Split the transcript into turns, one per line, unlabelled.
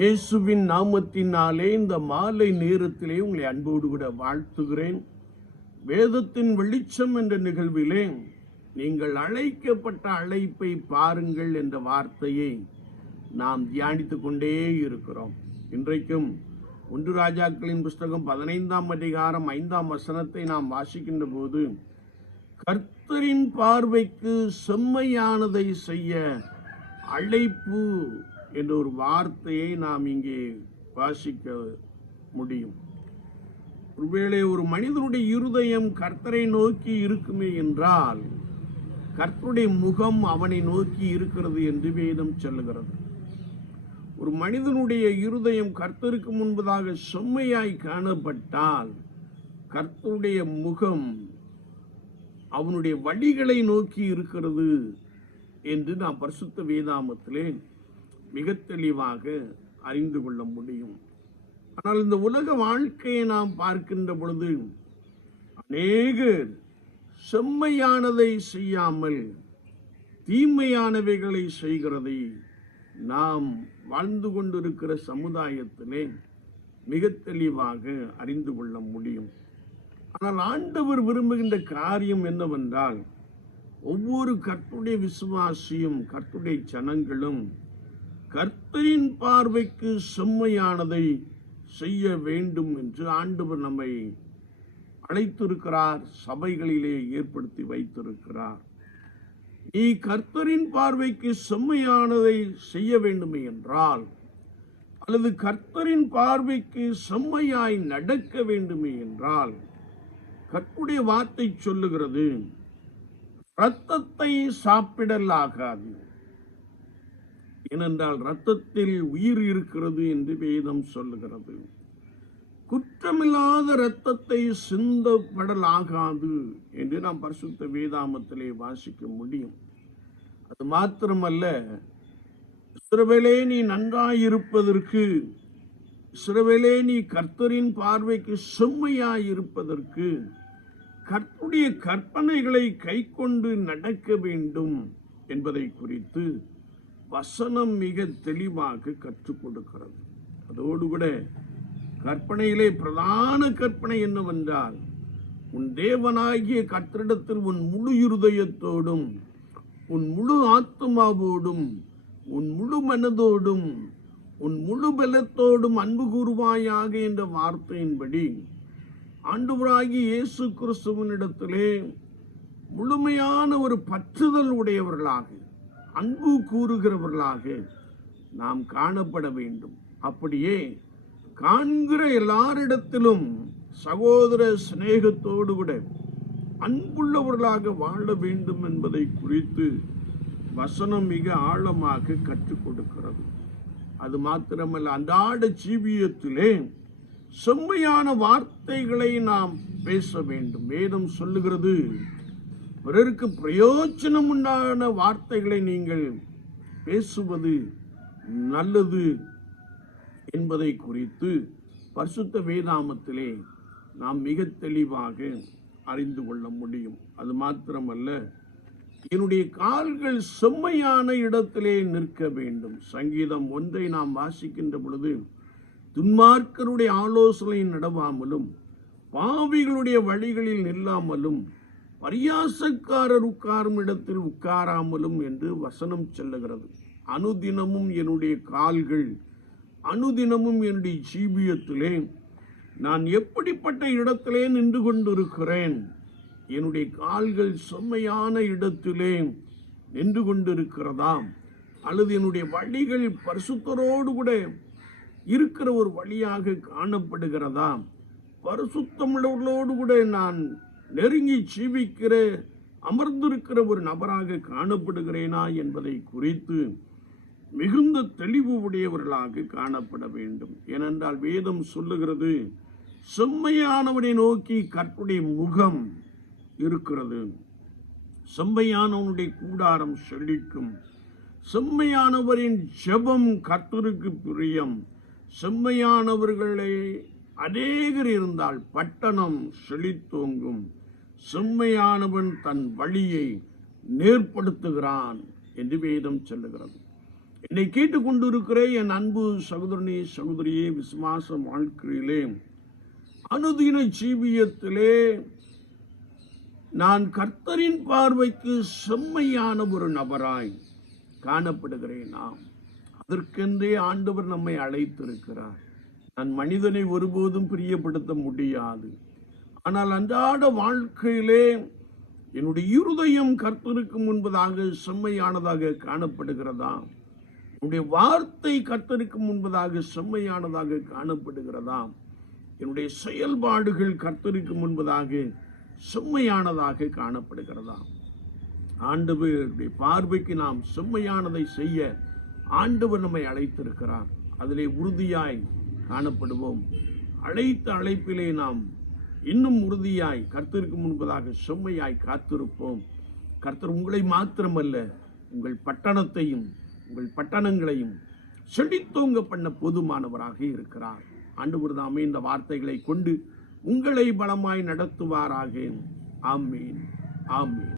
இயேசுவின் நாமத்தினாலே இந்த மாலை நேரத்திலே உங்களை அன்போடு கூட வாழ்த்துகிறேன். வேதத்தின் வெளிச்சம் என்ற நிகழ்விலே நீங்கள் அழைக்கப்பட்ட அழைப்பை பாருங்கள் என்ற வார்த்தையை நாம் தியானித்து கொண்டே இருக்கிறோம். இன்றைக்கும் ஒன்று ராஜாக்களின் புஸ்தகம் பதினைந்தாம் அதிகாரம் ஐந்தாம் வசனத்தை நாம் வாசிக்கின்ற போது கர்த்தரின் பார்வைக்கு செம்மையானதை செய்ய அழைப்பு என்ற ஒரு வார்த்தையை நாம் இங்கே வாசிக்க முடியும். ஒருவேளை ஒரு மனிதனுடைய இருதயம் கர்த்தரை நோக்கி இருக்குமே என்றால் கர்த்தருடைய முகம் அவனை நோக்கி இருக்கிறது என்று வேதம் சொல்லுகிறது. ஒரு மனிதனுடைய இருதயம் கர்த்தருக்கு முன்பதாக செம்மையாய் காணப்பட்டால் கர்த்தருடைய முகம் அவனுடைய வழிகளை நோக்கி இருக்கிறது என்று நாம் பரிசுத்த வேதாமத்திலே மிக தெளிவாக அறிந்து கொள்ள முடியும். ஆனால் இந்த உலக வாழ்க்கையை நாம் பார்க்கின்ற பொழுது அநேக செம்மையானதை செய்யாமல் தீமையானவைகளை செய்கிறதை நாம் வாழ்ந்து கொண்டிருக்கிற சமுதாயத்திலே மிக தெளிவாக அறிந்து கொள்ள முடியும். ஆனால் ஆண்டவர் விரும்புகின்ற காரியம் என்னவென்றால் ஒவ்வொரு கர்த்துடைய விசுவாசியும் கர்த்துடைய ஜனங்களும் கர்த்தரின் பார்வைக்கு செம்மையானதை செய்ய வேண்டும் என்று ஆண்டவர் நம்மை அழைத்திருக்கிறார் சபைகளிலே ஏற்படுத்தி வைத்திருக்கிறார். நீ கர்த்தரின் பார்வைக்கு செம்மையானதை செய்ய வேண்டுமே என்றால் அல்லது கர்த்தரின் பார்வைக்கு செம்மையாய் நடக்க வேண்டுமே என்றால் கற்புடைய வார்த்தை சொல்லுகிறது இரத்தத்தை சாப்பிடலாகாது ஏனென்றால் இரத்தத்தில் உயிர் இருக்கிறது என்று வேதம் சொல்லுகிறது. குற்றமில்லாத இரத்தத்தை சிந்தப்படலாகாது என்று நாம் பரிசுத்த வேதாமத்திலே வாசிக்க முடியும். அது மாத்திரமல்ல சிறுவேளே நீ நன்றாயிருப்பதற்கு சிறுவேளே நீ கர்த்தரின் பார்வைக்கு செம்மையாயிருப்பதற்கு கர்த்துடைய கற்பனைகளை கைக்கொண்டு நடக்க வேண்டும் என்பதை குறித்து வசனம் மிக தெளிவாக கற்றுக் கொடுக்கிறது. அதோடு கூட கற்பனையிலே பிரதான கற்பனை என்னவென்றால் உன் தேவனாகிய கற்றிடத்தில் உன் முழு இருதயத்தோடும் உன் முழு ஆத்மாவோடும் உன் முழு மனதோடும் உன் முழு பலத்தோடும் அன்பு கூறுவாயாக என்ற வார்த்தையின்படி ஆண்டவராகி இயேசு கிறிஸ்துவனிடத்திலே முழுமையான ஒரு பற்றுதல் உடையவர்களாக அன்பு கூறுகிறவர்களாக நாம் காணப்பட வேண்டும். அப்படியே காண்கிற எல்லாரிடத்திலும் சகோதர சிநேகத்தோடு கூட அன்புள்ளவர்களாக வாழ வேண்டும் என்பதை குறித்து வசனம் மிக ஆழமாக கற்றுக் கொடுக்கிறது. அது மாத்திரமல்ல அன்றாட ஜீவியத்திலே செம்மையான வார்த்தைகளை நாம் பேச வேண்டும். வேதம் சொல்லுகிறது பிறருக்கு பிரயோஜனம் உண்டான வார்த்தைகளை நீங்கள் பேசுவது நல்லது என்பதை குறித்து பரிசுத்த வேதாமத்திலே நாம் மிக தெளிவாக அறிந்து கொள்ள முடியும். அது மாத்திரமல்ல என்னுடைய கால்கள் செம்மையான இடத்திலே நிற்க வேண்டும். சங்கீதம் ஒன்றை நாம் வாசிக்கின்ற பொழுது துன்மார்க்கருடைய ஆலோசனை நடவாமலும் பாவிகளுடைய வழிகளில் நில்லாமலும் பரியாசக்காரர் உட்காரும் இடத்தில் உட்காராமலும் என்று வசனம் செல்லுகிறது. அனுதினமும் என்னுடைய கால்கள் அனுதினமும் என்னுடைய ஜீவியத்திலே நான் எப்படிப்பட்ட இடத்திலே நின்று கொண்டிருக்கிறேன்? என்னுடைய கால்கள் செம்மையான இடத்திலே நின்று கொண்டிருக்கிறதாம் அல்லது என்னுடைய வழிகள் பரிசுத்தரோடு கூட இருக்கிற ஒரு வழியாக காணப்படுகிறதா? பரிசுத்தமிழர்களோடு கூட நான் நெருங்கி ஜீவிக்கிற அமர்ந்திருக்கிற ஒரு நபராக காணப்படுகிறேனா என்பதை குறித்து மிகுந்த தெளிவு உடையவர்களாக காணப்பட வேண்டும். ஏனென்றால் வேதம் சொல்லுகிறது செம்மையானவனை நோக்கி கற்புடைய முகம் இருக்கிறது. செம்மையானவனுடைய கூடாரம் செழிக்கும். செம்மையானவரின் ஜெபம் கத்தருக்கு பிரியம். செம்மையானவர்களை அநேகர் இருந்தால் பட்டணம் செழித்தோங்கும். செம்மையானவன் தன் வழியை நேர்படுத்துகிறான் என்று வேதம் சொல்லுகிறது. என்னை கேட்டுக்கொண்டிருக்கிற என் அன்பு சகோதரனே சகோதரியே விசுவாச வாழ்க்கையிலே அனுதின ஜீவியத்திலே நான் கர்த்தரின் பார்வைக்கு செம்மையான ஒரு நபராய் காணப்படுகிறேன் நாம். அதற்கென்றே ஆண்டவர் நம்மை அழைத்திருக்கிறார். நான் மனிதனை ஒருபோதும் பிரியப்படுத்த முடியாது. ஆனால் அன்றாட வாழ்க்கையிலே என்னுடைய இருதயம் கர்த்தருக்கு முன்பதாக செம்மையானதாக காணப்படுகிறதா? என்னுடைய வார்த்தை கர்த்தருக்கு முன்பதாக செம்மையானதாக காணப்படுகிறதா? என்னுடைய செயல்பாடுகள் கர்த்தருக்கு முன்பதாக செம்மையானதாக காணப்படுகிறதா? ஆண்டவருடைய பார்வைக்கு நாம் செம்மையானதை செய்ய ஆண்டவர் நம்மை அழைத்திருக்கிறார். அதிலே உறுதியாய் காணப்படுவோம். அழைத்த அழைப்பிலே நாம் இன்னும் உறுதியாய் கர்த்தருக்கு முன்பதாக செம்மையாய் காத்திருப்போம். கர்த்தர் உங்களை மாத்திரமல்ல உங்கள் பட்டணத்தையும் உங்கள் பட்டணங்களையும் செழித்தோங்க பண்ண போதுமானவராக இருக்கிறார். ஆண்டு தாமே இந்த வார்த்தைகளை கொண்டு உங்களை பலமாய் நடத்துவாராக. ஆமீன். ஆமீன்.